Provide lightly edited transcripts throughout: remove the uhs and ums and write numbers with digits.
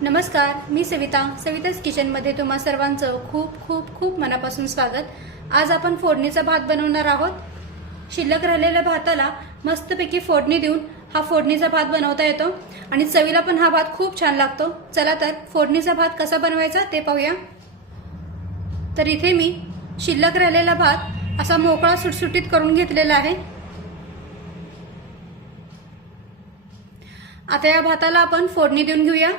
नमस्कार, मी सविताच किचनमध्ये तुम्हा सर्वांचं खूप खूप खूप मनापासून स्वागत। आज आपण फोडणीचा भात बनवणार आहोत। शिल्लक राहिलेल्या भाताला मस्तपैकी फोडणी देऊन हा फोडणीचा भात बनवता येतो आणि चवीला पण हा भात खूप छान लागतो। चला तर फोडणीचा भात कसा बनवायचा ते पाहूया। तर इथे मी शिल्लक राहिलेला भात असा मोकळा सुटसुटीत करून घेतलेला आहे। आता या भाताला आपण फोडणी देऊन घेऊया।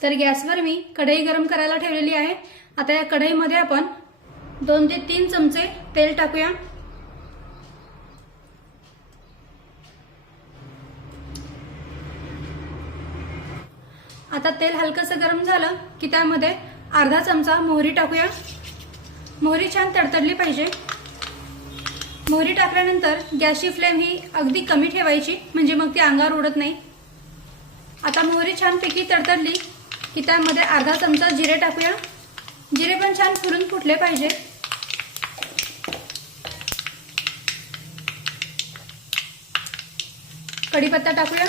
तर गॅसवर मी कढई गरम करायला ठेवलेली आहे। आता या कढईमध्ये आपण 2 ते 3 चमचे तेल टाकूया। आता तेल हलकसं गरम झालं की त्यामध्ये अर्धा चमचा मोहरी टाकूया। मोहरी छान तडतडली पाहिजे। मोहरी टाकल्यानंतर गॅसची फ्लेम ही अगदी कमी ठेवायची, म्हणजे मग ती अंगावर उडत नाही। आता मोहरी छानपैकी तडतडली की त्यामध्ये अर्धा चमचा जिरे टाकूया। जिरे पण छान फुलून फुटले पाहिजे। कढीपत्ता टाकूया।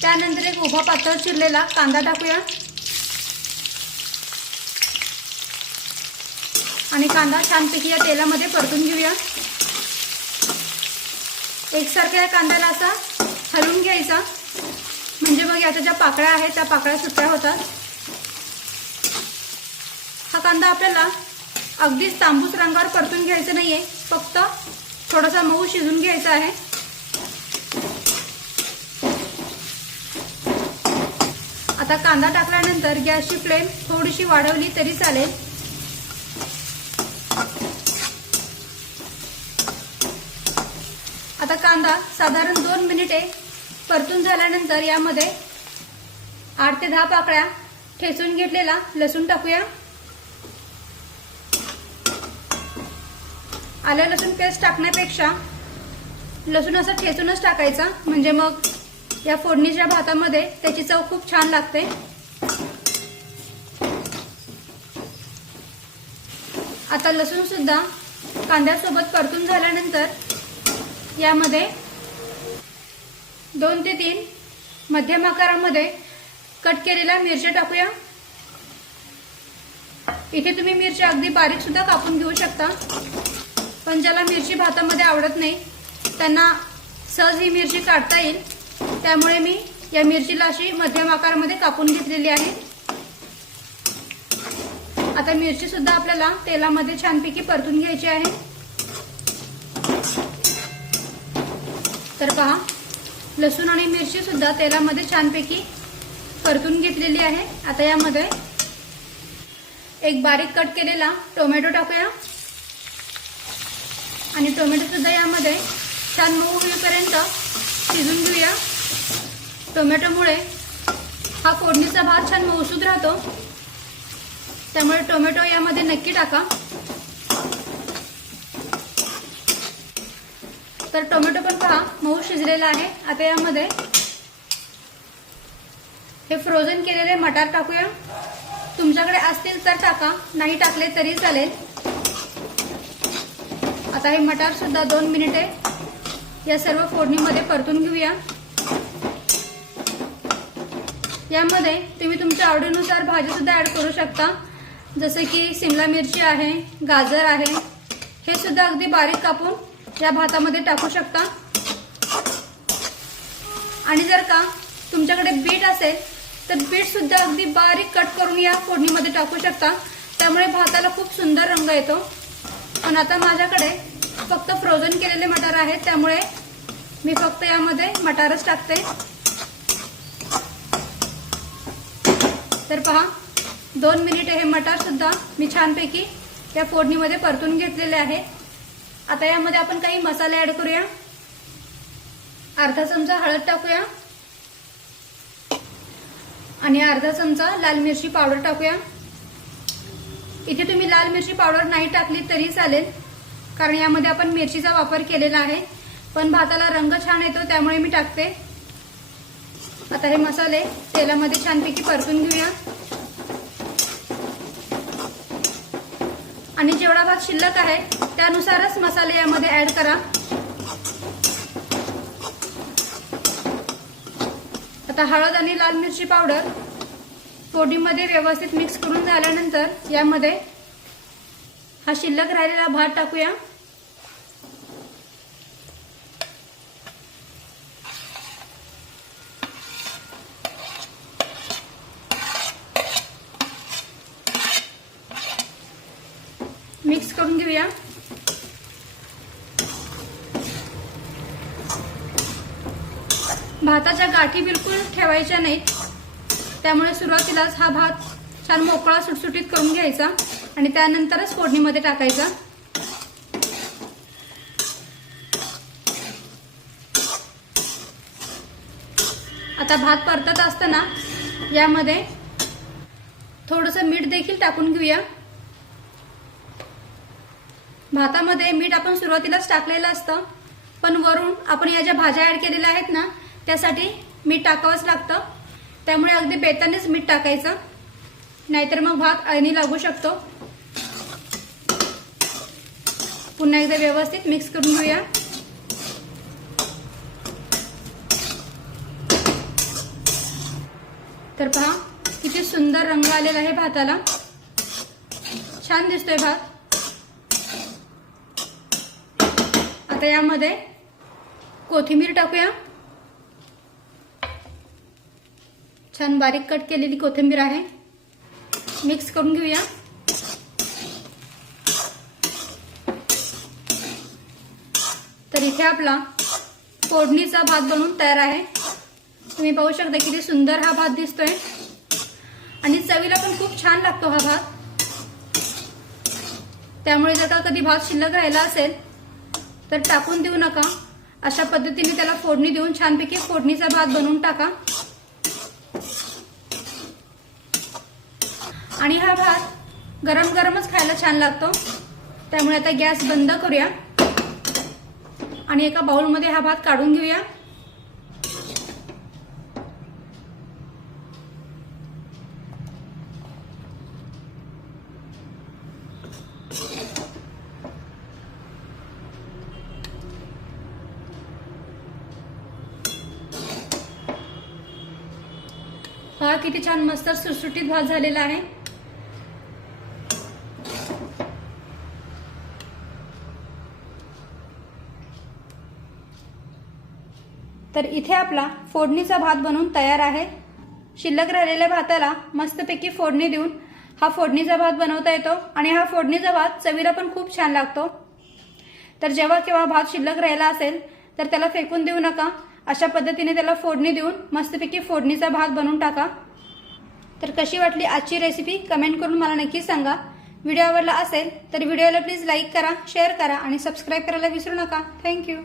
त्यानंतर एक उभा पातळ चिरलेला कांदा टाकूया आणि कांदा छानपैकी या तेलामध्ये परतून घेऊया। एकसारख्या या कांद्याला असा हलवून घ्यायचा, म्हणजे मग याच्या ज्या पाकळ्या आहेत त्या पाकळ्या सुट्ट्या होतात। हा कांदा आपल्याला अगदीच तांबूस रंगावर परतून घ्यायचा नाहीये, फक्त थोडासा मऊ शिजून घ्यायचा आहे। आता कांदा टाकल्यानंतर गॅसची फ्लेम थोडीशी वाढवली तरी चालेल। आता कांदा साधारण 2 मिनिटे परतून झाल्यानंतर यामध्ये 8 ते 10 पाकळ्या ठेचून घेतलेला लसूण टाकूया। आलं लसूण पेस्ट टाकण्यापेक्षा लसूण असं ठेचूनच टाकायचा, म्हणजे मग या फोडणीच्या भातामध्ये त्याची चव खूप छान लागते। आता लसूण सुद्धा कांद्यासोबत परतून झाल्यानंतर यामध्ये 2 ते 3 मध्यम आकारामध्ये कट केलेल्या मिरच्या टाकूया। इथे तुम्ही मिरच्या अगदी बारीक सुद्धा कापून घेऊ शकता, पण ज्याला मिरची भातामध्ये आवडत नाही त्यांना सहज ही मिरची काढता येईल, त्यामुळे मी या मिरचीला अशी मध्यम आकारामध्ये कापून घेतलेली आहे। आता मिरची सुद्धा आपल्याला तेलामध्ये छानपैकी परतून घ्यायची आहे। तर पहा, लसूण आणि मिरची सुद्धा तेलामध्ये छानपैकी परतून घेतलेली आहे। आता यामध्ये एक बारीक कट केलेला टोमॅटो टाकूया आणि टोमॅटो सुद्धा यामध्ये छान मऊ होईपर्यंत शिजून घेऊया। टोमॅटोमुळे हा फोडणीचा भात छान मऊसूद राहतो, त्यामुळे टोमॅटो यामध्ये नक्की टाका। तर टोमॅटो पण पहा मऊ शिजलेला आहे। आता यामध्ये हे फ्रोझन केलेले मटार टाकूया। तुमच्याकडे असतील तर टाका, नाही टाकले तरी चालेल। आता हे मटार सुद्धा 2 मिनिटे या सर्व फोडणीमध्ये परतून घेऊया। यामध्ये तुम्ही तुमच्या आवडीनुसार भाजी सुद्धा ऍड करू शकता, जसे की शिमला मिरची आहे, गाजर आहे, हे सुद्धा अगदी बारीक कापून या भातामध्ये टाकू शकता। आणि जर का तुमच्याकडे बीट असेल तर बीट सुद्धा अगदी बारीक कट करून या फोडणीमध्ये टाकू शकता, त्यामुळे भाताला खूप सुंदर रंग येतो। पण आता माझ्याकडे फक्त फ्रोझन केलेले मटार आहेत, त्यामुळे मी फक्त यामध्ये मटारच टाकते। तर पहा, 2 मिनिटे हे मटार सुद्धा मी छानपैकी या फोडणीमध्ये परतून घेतलेले आहे। आता यामध्ये आपण काही मसाले ऍड करूया। अर्धा चमचा हळद टाकूया आणि अर्धा चमचा लाल मिरची पावडर टाकूया। इथे तुम्ही लाल मिरची पावडर नाही टाकली तरी चालेल, कारण यामध्ये आपण मिरचीचा वापर केलेला आहे, पण भाताला रंग छान येतो त्यामुळे मी टाकते। आता हे मसाले तेलामध्ये छानपैकी परतून घेऊया आणि जेवढा भात शिल्लक आहे त्यानुसारच मसाले यामध्ये ऍड करा। आता हळद आणि लाल मिरची पावडर फोडणीमध्ये व्यवस्थित मिक्स करून झाल्यानंतर यामध्ये हा शिल्लक राहिलेला भात टाकूया। मिक्स करून घेऊया। भाताच्या गाठी बिलकुल ठेवायच्या नाहीत, त्यामुळे सुरुवातीलाच हा भात छान मोकळा सुटसुटीत करून घ्यायचा आणि त्यानंतरच फोडणीमध्ये टाकायचा। आता भात परतत असताना यामध्ये थोडंसं मीठ देखील टाकून घेऊया। भातामध्ये मीठ आपण सुरुवातीलाच टाकलेलं असतं, पण वरून आपण या ज्या भाज्या ऍड केलेल्या आहेत ना त्यासाठी मीठ टाकावंच लागतं, त्यामुळे अगदी बेतानेच मीठ टाकायचं, नाहीतर मग भात अळणी लागू शकतो। पुन्हा एकदा व्यवस्थित मिक्स करून घेऊया। तर पहा किती सुंदर रंग आलेला आहे भाताला, छान दिसतोय भात। आता यामध्ये कोथिंबीर टाकूया, छान बारीक कट केलेली कोथिंबीर आहे। मिक्स करून घेऊया। तर इथे आपला फोडणीचा भात बनवून तयार आहे। तुम्ही पाहू शकता किती सुंदर हा भात दिसतोय आणि चवीला पण खूप छान लागतो हा भात। त्यामुळे जर का कधी भात शिल्लक राहिला असेल तर टाकून देऊ नका, अशा पद्धतीने त्याला फोडणी देऊन छानपैकी फोडणीचा भात बनवून टाका। आणि हा भात गरम गरमच खायला छान लागतो, त्यामुळे आता गॅस बंद करूया आणि एका बाउलमध्ये हा भात काढून घेऊया। पहा किती छान मस्त सुटसुटीत भात झालेला आहे। तर इथे आपला फोडणीचा भात बनवून तयार आहे। शिल्लक राहिलेल्या भाताला मस्तपैकी फोडणी देऊन हा फोडणीचा भात बनवता येतो आणि हा फोडणीचा भात चवीला पण खूप छान लागतो। तर जेव्हा केव्हा भात शिल्लक राहिला असेल तर त्याला फेकून देऊ नका, अशा पद्धतीने त्याला फोडणी देऊन मस्तपैकी फोडणीचा भात बनवून टाका। तर कशी वाटली आजची रेसिपी कमेंट करून मला नक्की सांगा। व्हिडिओ आवडला असेल तर व्हिडिओला प्लीज लाईक करा, शेअर करा आणि सबस्क्राईब करायला विसरू नका। थँक्यू।